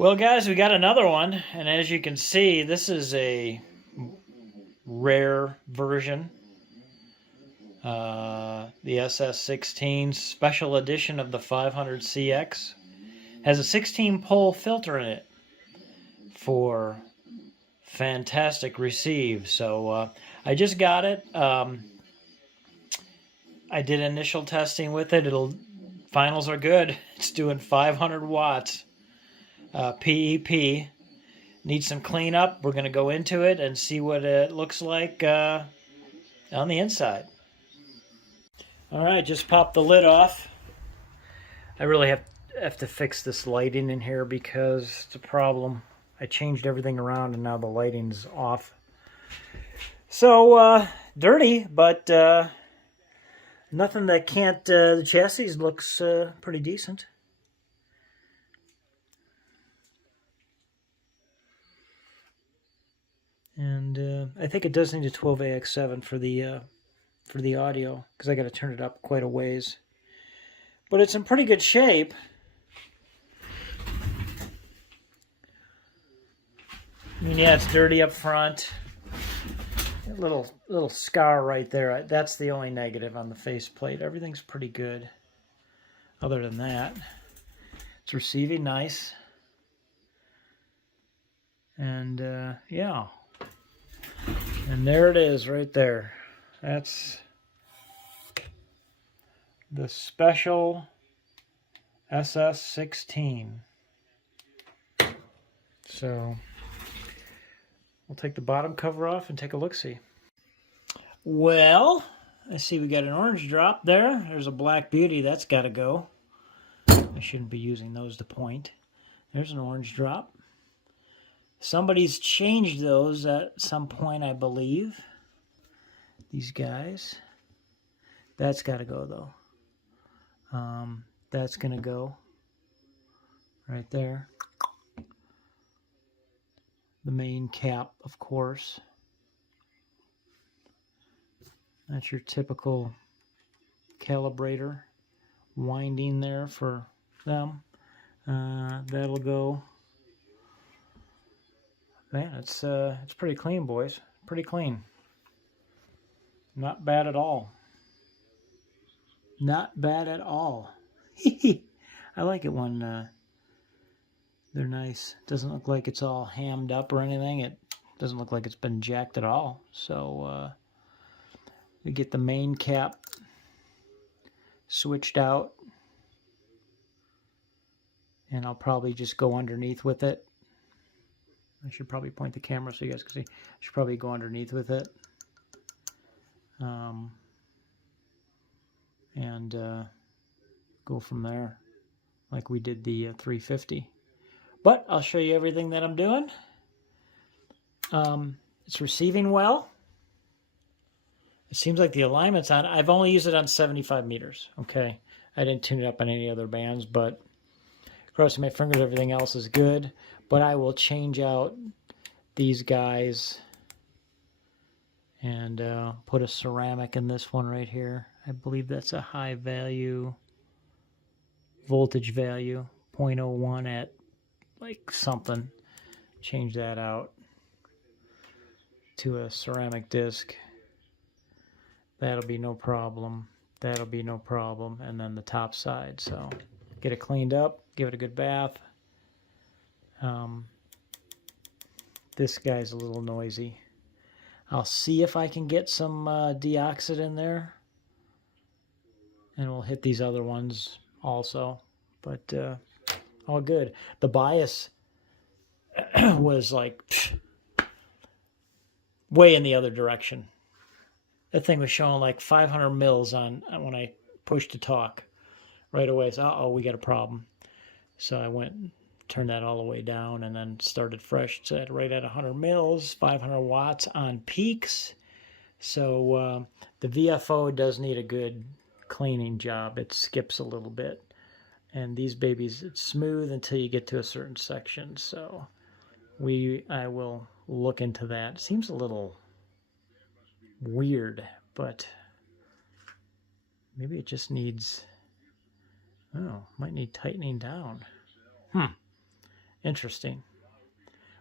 Well, guys, we got another one, and as you can see, this is a rare version. The SS-16 special edition of the 500CX has a 16-pole filter in it for fantastic receive. So I just got it. I did initial testing with it. Finals are good. It's doing 500 watts. PEP. Needs some cleanup. We're going to go into it and see what it looks like on the inside. Alright, just popped the lid off. I really have to fix this lighting in here because it's a problem. I changed everything around and now the lighting's off. So, dirty, but nothing that can't... the chassis looks pretty decent. And I think it does need a 12AX7 for the audio, because I got to turn it up quite a ways. But it's in pretty good shape. I mean, yeah, it's dirty up front. A little scar right there. That's the only negative on the faceplate. Everything's pretty good. Other than that, it's receiving nice. And yeah. And there it is right there. That's the special SS-16. So we'll take the bottom cover off and take a look-see. Well, I see we got an orange drop there. There's a black beauty. That's got to go. I shouldn't be using those to point. There's an orange drop. Somebody's changed those at some point, I believe. These guys. That's got to go, though. That's going to go right there. The main cap, of course. That's your typical calibrator winding there for them. That'll go. Man, it's pretty clean, boys. Pretty clean. Not bad at all. Not bad at all. I like it when they're nice. Doesn't look like it's all hammed up or anything. It doesn't look like it's been jacked at all. So we get the main cap switched out. And I'll probably just go underneath with it. I should probably point the camera so you guys can see. I should probably go underneath with it. And go from there like we did the 350. But I'll show you everything that I'm doing. It's receiving well. It seems like the alignment's on. I've only used it on 75 meters. Okay. I didn't tune it up on any other bands, but crossing my fingers, everything else is good. But I will change out these guys and put a ceramic in this one right here. I believe that's a high value, voltage value, 0.01 at like something. Change that out to a ceramic disc. That'll be no problem. That'll be no problem. And then the top side. So get it cleaned up, give it a good bath. This guy's a little noisy. I'll see if I can get some deoxit in there. And we'll hit these other ones also. But all good. The bias was like way in the other direction. That thing was showing like 500 mils on when I pushed to talk right away. So, uh-oh, we got a problem. So I went and turned that all the way down and then started fresh. So right at 100 mils, 500 watts on peaks. So the VFO does need a good cleaning job. It skips a little bit. And these babies, it's smooth until you get to a certain section. So I will look into that. It seems a little weird, but maybe it just needs, might need tightening down. Interesting.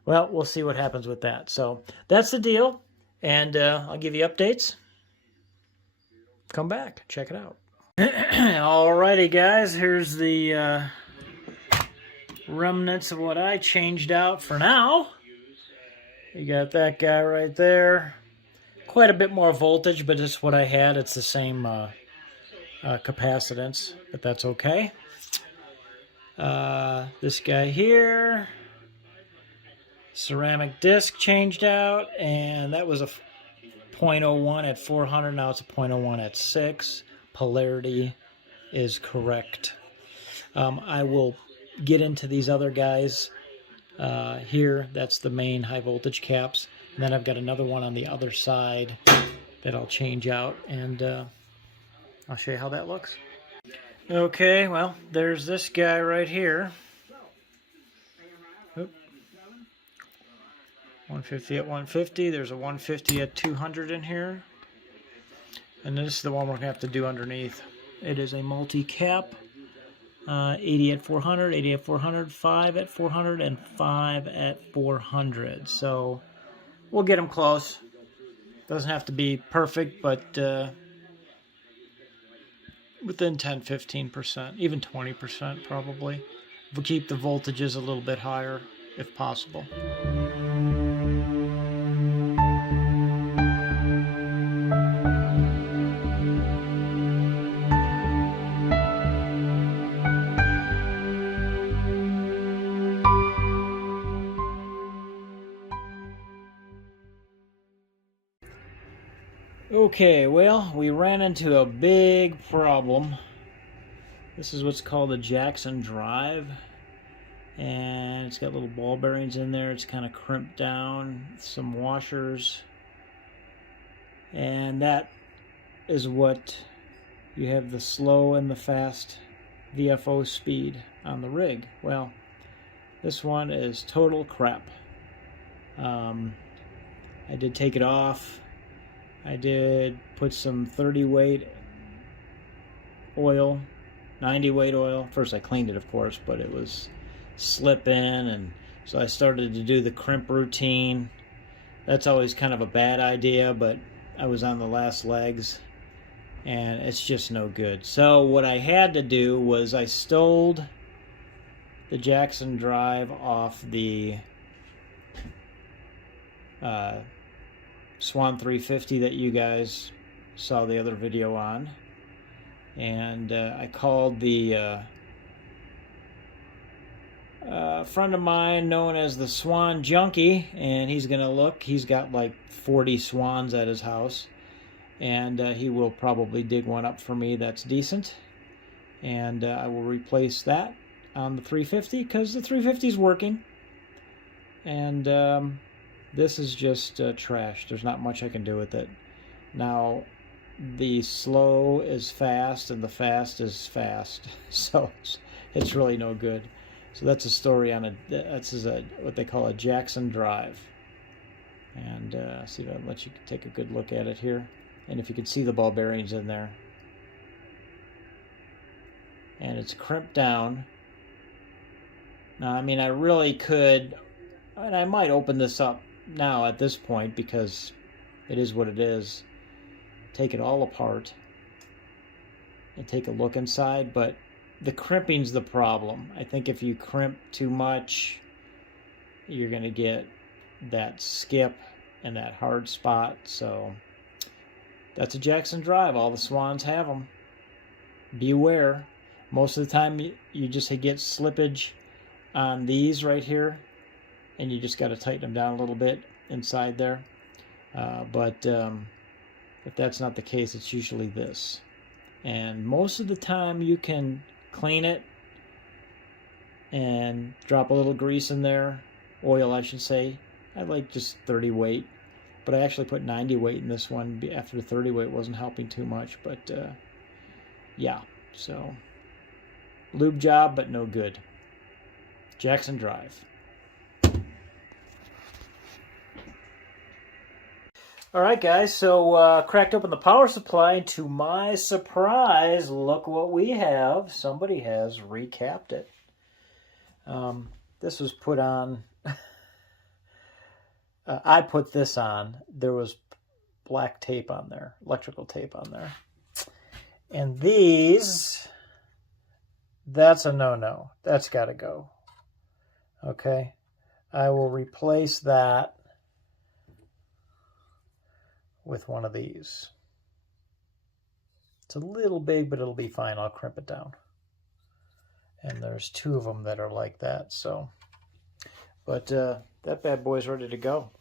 Well, we'll see what happens with that. So that's the deal. And I'll give you updates. Come back. Check it out. Alrighty, guys. Here's the remnants of what I changed out for now. You got that guy right there. Quite a bit more voltage, but it's what I had. It's the same capacitance, but that's okay. This guy here. Ceramic disc changed out, and that was a 0.01 at 400. Now it's a 0.01 at 6. Polarity is correct. I will get into these other guys here. That's the main high voltage caps. And then I've got another one on the other side that I'll change out, and I'll show you how that looks. Okay, well, there's this guy right here. 150 at 150. There's a 150 at 200 in here. And this is the one we're going to have to do underneath. It is a multi-cap. 80 at 400, 80 at 400, 5 at 400, and 5 at 400. So we'll get them close. Doesn't have to be perfect, but within 10-15%, even 20% probably. We'll keep the voltages a little bit higher if possible. Okay, well, we ran into a big problem. This is what's called a Jackson drive, and it's got little ball bearings in there. It's kind of crimped down, some washers, and that is what you have the slow and the fast VFO speed on the rig. Well, this one is total crap. I did take it off. I did put some 30 weight oil, 90 weight oil. First I cleaned it, of course, but it was slipping, and so I started to do the crimp routine. That's always kind of a bad idea, but I was on the last legs, and it's just no good. So what I had to do was I stowed the Jackson drive off the Swan 350 that you guys saw the other video on, and I called the friend of mine known as the Swan Junkie, and he's gonna look. He's got like 40 swans at his house, and he will probably dig one up for me that's decent, and I will replace that on the 350 because the 350 is working, and this is just trash. There's not much I can do with it. Now, the slow is fast and the fast is fast, so it's really no good. So that's a story on what they call a Jackson drive. And see if I can let you take a good look at it here. And if you can see the ball bearings in there. And it's crimped down. Now, I mean, I really could, and I might open this up now at this point because it is what it is. Take it all apart and take a look inside, but the crimping's the problem. I think if you crimp too much, you're going to get that skip and that hard spot. So that's a Jackson drive. All the Swans have them. Beware. Most of the time you just get slippage on these right here, and you just got to tighten them down a little bit inside there. But if that's not the case, it's usually this. And most of the time you can clean it and drop a little grease in there, oil I should say. I like just 30 weight, but I actually put 90 weight in this one after the 30 weight wasn't helping too much. But yeah, so lube job, but no good. Jackson drive. All right, guys, so cracked open the power supply, and to my surprise, look what we have. Somebody has recapped it. This was put on. I put this on. There was black tape on there, electrical tape on there. And these, that's a no-no. That's got to go. Okay. I will replace that with one of these. It's a little big, but it'll be fine. I'll crimp it down. And there's two of them that are like that. So, but that bad boy's ready to go.